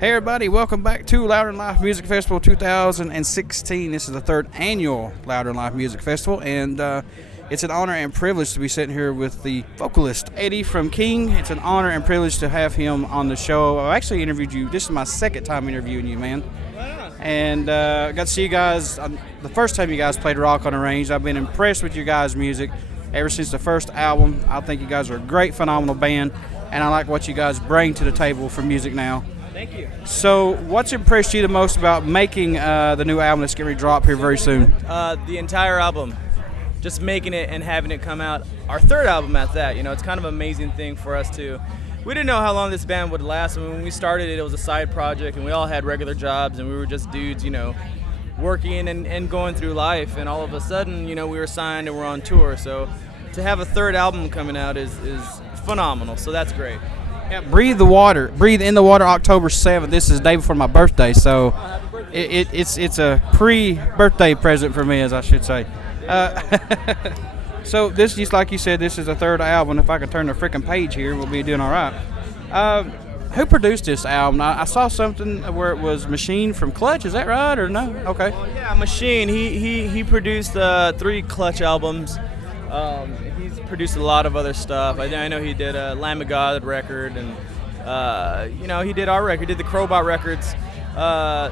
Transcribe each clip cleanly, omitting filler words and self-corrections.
Hey everybody, welcome back to Louder Than Life Music Festival 2016. This is the third annual Louder Than Life Music Festival, and it's an honor and privilege to be sitting here with the vocalist Eddie from KYNG. It's an honor and privilege to have him on the show. I actually interviewed you. This is my second time interviewing you, man. And I got to see you guys the first time you guys played Rock on the Range. I've been impressed with your guys' music ever since the first album. I think you guys are a great, phenomenal band, and I like what you guys bring to the table for music now. Thank you. So, what's impressed you the most about making the new album that's going to be dropped here very soon? The entire album, just making it and having it come out. Our third album at that. You know, it's kind of an amazing thing for us to. We didn't know how long this band would last. I mean, when we started it, it was a side project, and we all had regular jobs, and we were just dudes, you know, working and going through life. And all of a sudden, you know, we were signed and we're on tour. So, to have a third album coming out is phenomenal. So that's great. Yeah, Breathe in the Water, October 7th. This is the day before my birthday, so it's a pre-birthday present for me, as I should say. So this, just like you said, this is the third album. If I could turn the freaking page here, we'll be doing all right. Who produced this album? I saw something where it was Machine from Clutch. Is that right or no? Okay. Yeah, Machine. He produced 3 Clutch albums. He's produced a lot of other stuff. I know he did a Lamb of God record, and you know, he did our record, did the Crowbot records.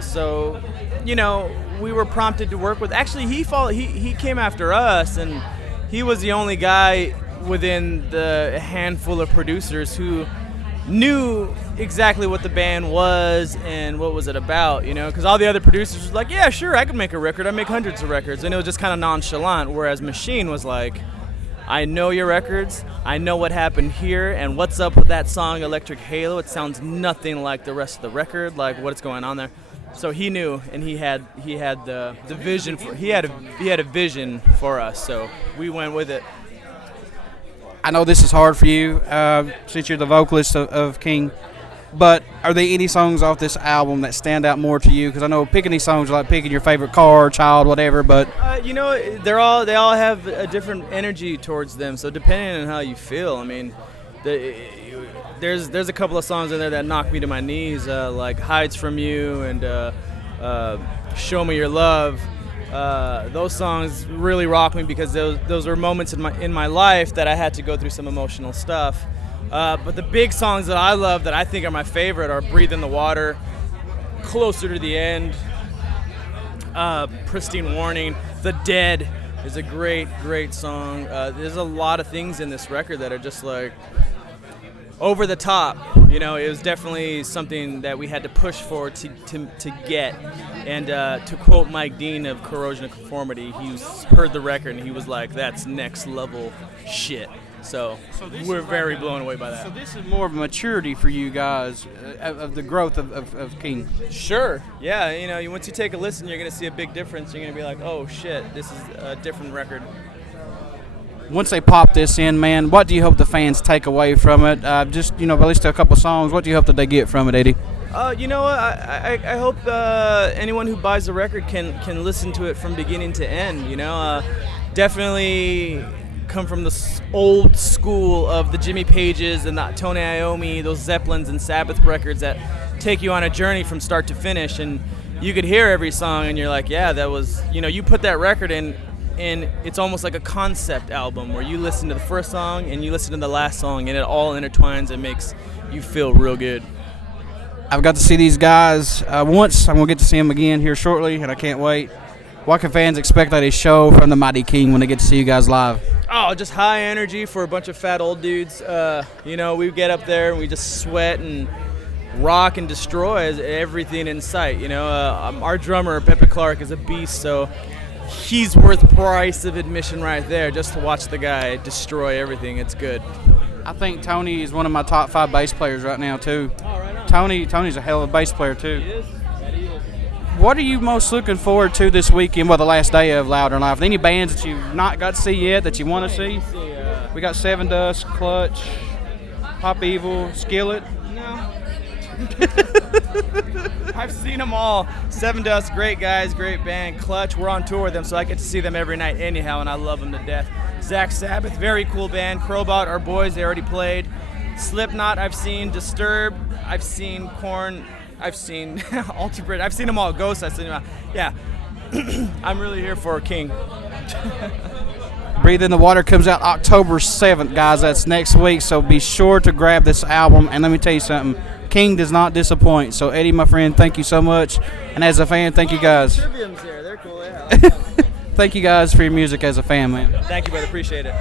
So, you know, we were prompted to work with. Actually, he came after us, and he was the only guy within the handful of producers who knew exactly what the band was and what was it about, you know, because all the other producers were like, yeah, sure, I could make a record. I make hundreds of records. And it was just kind of nonchalant, whereas Machine was like, I know your records, I know what happened here, and what's up with that song Electric Halo. It sounds nothing like the rest of the record, like what's going on there. So he knew, and he had the vision for he had a vision for us, so we went with it. I know this is hard for you since you're the vocalist of KYNG, but are there any songs off this album that stand out more to you? Because I know picking these songs are like picking your favorite car, child, whatever. But you know, they all have a different energy towards them. So depending on how you feel, I mean, there's a couple of songs in there that knock me to my knees, like "Hides from You" and "Show Me Your Love." Those songs really rock me because those were moments in my life that I had to go through some emotional stuff. But the big songs that I love, that I think are my favorite, are "Breathe in the Water," "Closer to the End," "Pristine Warning." "The Dead" is a great song. There's a lot of things in this record that are just like over the top. You know, it was definitely something that we had to push for to get. And to quote Mike Dean of Corrosion of Conformity, he heard the record and he was like, "That's next level shit." So we're very blown away by that. So this is more of a maturity for you guys of the growth of KYNG. Sure. Yeah. You know, once you take a listen, you're gonna see a big difference. You're gonna be like, "Oh shit, this is a different record." Once they pop this in, man, what do you hope the fans take away from it? Just, you know, at least a couple songs. What do you hope that they get from it, Eddie? You know what? I hope anyone who buys the record can listen to it from beginning to end. You know, definitely come from the old school of the Jimmy Pages and the Tony Iommi, those Zeppelins and Sabbath records that take you on a journey from start to finish, and you could hear every song and you're like, yeah, that was, you know, you put that record in, and it's almost like a concept album where you listen to the first song and you listen to the last song and it all intertwines and makes you feel real good. I've got to see these guys once. I'm going to get to see them again here shortly, and I can't wait. What can fans expect at a show from the Mighty KYNG when they get to see you guys live? Oh, just high energy for a bunch of fat old dudes. You know, we get up there and we just sweat and rock and destroy everything in sight. You know, our drummer, Pepe Clark, is a beast, so he's worth price of admission right there just to watch the guy destroy everything. It's good. I think Tony is one of my top 5 bass players right now, too. Oh, right on. Tony's a hell of a bass player, too. He is. That he is. What are you most looking forward to this weekend, well, the last day of Louder Than Life? Any bands that you've not got to see yet that you want to see? We got Seven Dust, Clutch, Pop Evil, Skillet. No. I've seen them all. Seven Dust, great guys, great band. Clutch, we're on tour with them, so I get to see them every night anyhow, and I love them to death. Zach Sabbath, very cool band. Crowbot, our boys, they already played. Slipknot, I've seen. Disturbed, I've seen. Korn, I've seen Alter Bridge. I've seen them all. Ghost. I've seen them all. Yeah. I'm really here for King. Breathe in the Water comes out October 7th, guys. That's next week, so be sure to grab this album. And let me tell you something, King does not disappoint. So, Eddie, my friend, thank you so much. And as a fan, thank you guys. Trivium's here. They're cool. Yeah. Thank you guys for your music as a fan, man. Thank you, brother. Appreciate it.